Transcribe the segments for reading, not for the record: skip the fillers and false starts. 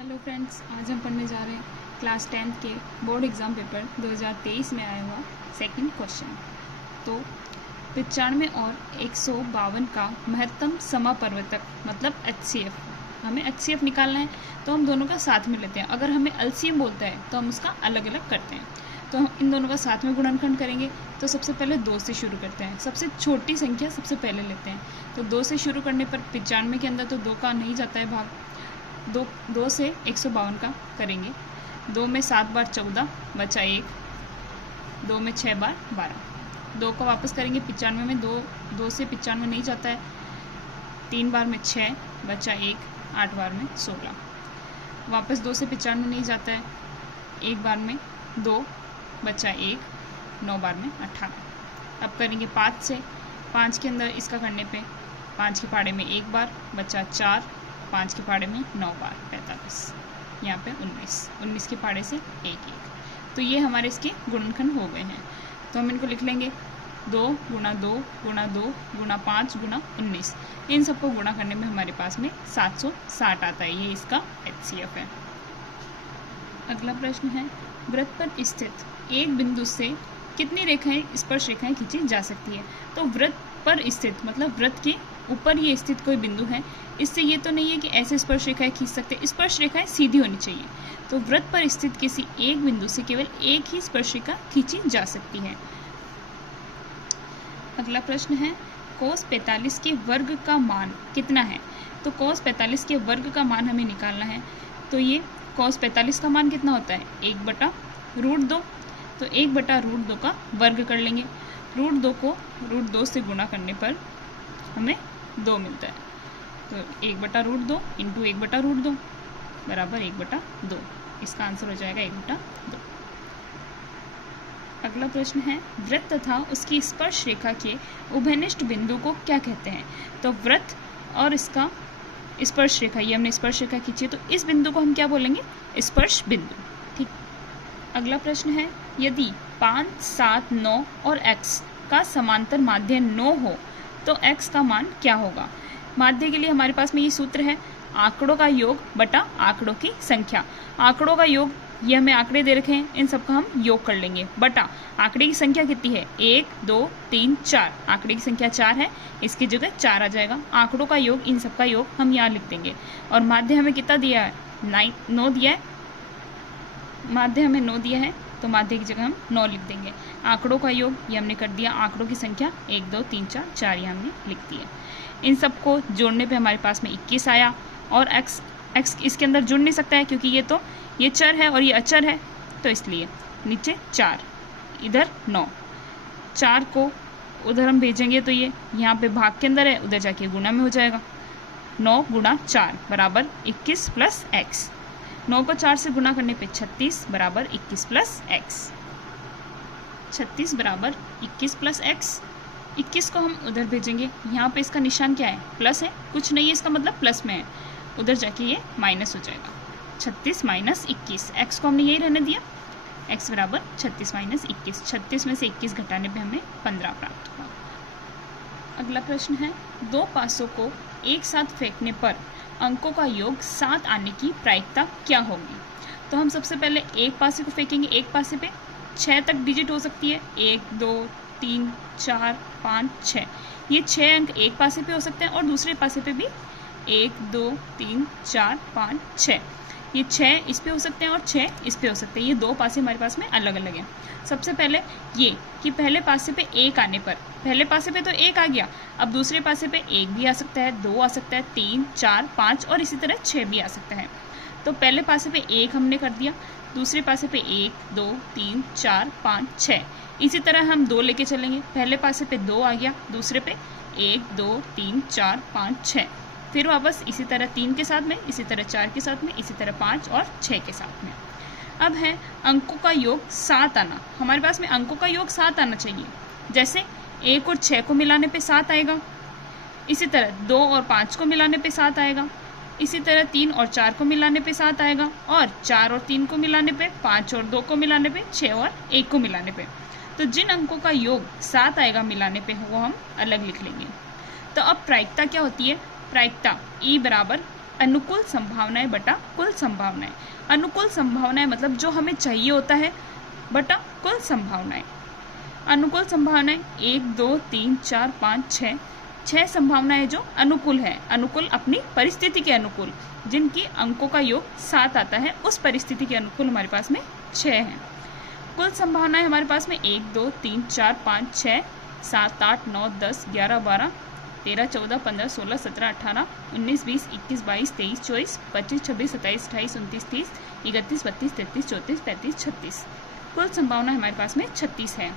Hello friends, आज हम पढ़ने जा रहे हैं क्लास 10th के बोर्ड एग्ज़ाम पेपर 2023 में आया हुआ सेकंड क्वेश्चन। तो 95 और 152 का महत्तम समापवर्तक मतलब HCF, हमें HCF निकालना है तो हम दोनों का साथ में लेते हैं। अगर हमें LCM बोलता है तो हम उसका अलग अलग करते हैं। तो हम इन दोनों का साथ में गुणनखंड करेंगे। तो सबसे पहले 2 से शुरू करते हैं, सबसे छोटी संख्या सबसे पहले लेते हैं। तो 2 से शुरू करने पर 95 के अंदर तो 2 का नहीं जाता है भाग, 2 से 152 का करेंगे। 2 में 7 बार 14 बचा 1, 2 में 6 बार 12, 2 को वापस करेंगे 95 में, 2 से 95 नहीं जाता है, 3 बार में 6 बचा 1, 8 बार में 16, वापस 2 से 95 नहीं जाता है, 1 बार में 2 बचा 1, 9 बार में 18। अब करेंगे 5 से, 5 के अंदर इसका करने पे 5 के पहाड़े में 1 बार बचा 4, 5 के पहाड़े में 9 बार 45, यहाँ पे 19 के पहाड़े से 1 1। तो ये हमारे इसके गुणनखंड हो गए हैं। तो हम इनको लिख लेंगे 2 गुणा 2 गुणा 2 गुणा 5 गुणा 19। इन सबको गुणा करने में हमारे पास में 760 आता है। ये इसका HCF है। अगला प्रश्न है, वृत्त पर स्थित एक बिंदु से कितनी रेखाएं स्पर्श रेखाएं खींची जा सकती है। तो वृत्त पर स्थित मतलब वृत्त के ऊपर ये स्थित कोई बिंदु है, इससे ये तो नहीं है कि ऐसे स्पर्श रेखाएं खींच सकते, स्पर्श रेखाएं सीधी होनी चाहिए। तो वृत्त पर स्थित किसी एक बिंदु से केवल एक ही स्पर्श रेखा खींची जा सकती है। अगला प्रश्न है, cos 45 के वर्ग का मान कितना है। तो cos 45 के वर्ग का मान हमें निकालना है। तो ये cos 45 का मान कितना होता है, 1/√2। तो 1/√2 का वर्ग कर लेंगे। √2 को √2 से गुणा करने पर हमें 2 मिलता है। तो 1/√2 इंटू 1/√2 बराबर 1/2। इसका आंसर हो जाएगा 1/2। अगला प्रश्न है, वृत्त तथा उसकी स्पर्श रेखा के उभयनिष्ठ बिंदु को क्या कहते हैं। तो वृत्त और इसका स्पर्श रेखा, ये हमने स्पर्श रेखा खींची है, तो इस बिंदु को हम क्या बोलेंगे, स्पर्श बिंदु। ठीक। अगला प्रश्न है, यदि 5, 7, 9 और x का समांतर माध्य 9 हो तो x का मान क्या होगा। माध्य के लिए हमारे पास में ये सूत्र है, आंकड़ों का योग बटा आंकड़ों की संख्या। आंकड़ों का योग, ये हमें आंकड़े दे रखे हैं, इन सबका हम योग कर लेंगे, बटा आंकड़े की संख्या कितनी है, 1 2 3 4। आंकड़े की संख्या 4 है, इसकी जगह 4 आ जाएगा। आंकड़ों का योग, इन सबका योग हम यहाँ लिख देंगे। और माध्य हमें कितना दिया है, 9 दिया है। माध्य हमें 9 दिया है, तो माध्य की जगह हम 9 लिख देंगे। आंकड़ों का योग ये हमने कर दिया, आंकड़ों की संख्या 1 2 3 4 4 ये हमने लिख दिया। इन सबको जोड़ने पे हमारे पास में 21 आया। और x इसके अंदर जुड़ नहीं सकता है क्योंकि ये चर है और ये अचर है, तो इसलिए नीचे 4, इधर 9। 4 को उधर हम भेजेंगे तो ये यहाँ पे भाग के अंदर है, उधर जाके गुणा में हो जाएगा। 9 गुणा 4 बराबर 21 प्लस x। 9 को 4 से गुणा करने पे 36 बराबर 21 प्लस x। 36 बराबर 21 प्लस x। 21 को हम उधर भेजेंगे, यहाँ पे इसका निशान क्या है, प्लस है, कुछ नहीं है इसका मतलब प्लस में है, उधर जाके ये माइनस हो जाएगा। 36 माइनस 21, x को हमने यही रहने दिया, x बराबर 36 माइनस 21। 36 में से 21 घटाने पे हमें 15 प्राप्त हुआ। अगला प्रश्न है, 2 पासों को एक साथ फेंकने पर अंकों का योग 7 आने की प्रायिकता क्या होगी। तो हम सबसे पहले एक पासे को फेंकेंगे, एक पासे पे 6 तक डिजिट हो सकती है, 1 2 3 4 5 6। ये 6 अंक एक पासे पे हो सकते हैं और दूसरे पासे पे भी 1 2 3 4 5 6। ये 6 इस पे हो सकते हैं और 6 इस पे हो सकते हैं। ये 2 पासे हमारे पास में अलग अलग हैं। सबसे पहले ये कि पहले पासे पे 1 आने पर, पहले पासे पे तो 1 आ गया, अब दूसरे पासे पे 1 भी आ सकता है, 2 आ सकता है, 3 4 5 और इसी तरह 6 भी आ सकता है। तो पहले पासे पे 1 हमने कर दिया, दूसरे पासे पे 1 2 3 4 5 6। इसी तरह हम 2 लेके चलेंगे, पहले पासे पे 2 आ गया, दूसरे पे 1 2 3 4 5 6। फिर वापस इसी तरह 3 के साथ में, इसी तरह 4 के साथ में, इसी तरह 5 और 6 के साथ में। अब है अंकों का योग 7 आना। हमारे पास में अंकों का योग 7 आना चाहिए। जैसे 1 और 6 को मिलाने पे 7 आएगा, इसी तरह 2 और 5 को मिलाने पे 7 आएगा, इसी तरह 3 और 4 को मिलाने पे 7 आएगा, और 4 और 3 को मिलाने पे, 5 और 2 को मिलाने पे, 6 और 1 को मिलाने पे। तो जिन अंकों का योग 7 आएगा मिलाने पे, वो हम अलग लिख लेंगे। तो अब प्रायिकता क्या होती है, प्रायिकता E बराबर अनुकूल संभावनाएं बटा कुल संभावनाएं। अनुकूल संभावनाएं मतलब जो हमें चाहिए होता है बटा कुल संभावनाएं। अनुकूल संभावनाएं 1, 2, 3, 4, 5, 6, 6 संभावनाएं जो अनुकूल है, अनुकूल अपनी परिस्थिति के अनुकूल, जिनकी अंकों का योग 7 आता है, उस परिस्थिति के अनुकूल हमारे पास में 6 हैं। कुल संभावनाएं हमारे पास में 1, 2, 3, 4, 5, 6, 7, 8, 9, 10, 11, 12, 13, 14, 15, 16, 17, 18, 19, 20, 21, 22, 23, 24, 25, 26, 27, 28, 29, 30, 31, 32, 33, 34, 35, 36। कुल संभावना हमारे पास में 36 है।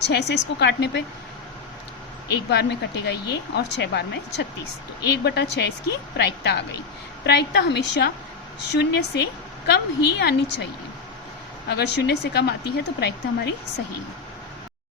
6 से इसको काटने पे एक बार में कटेगा ये और 6 बार में 36, तो 1/6 इसकी प्रायिकता आ गई। प्रायिकता हमेशा 0 से कम ही आनी चाहिए। अगर 0 से कम आती है तो प्रायिकता हमारी सही है।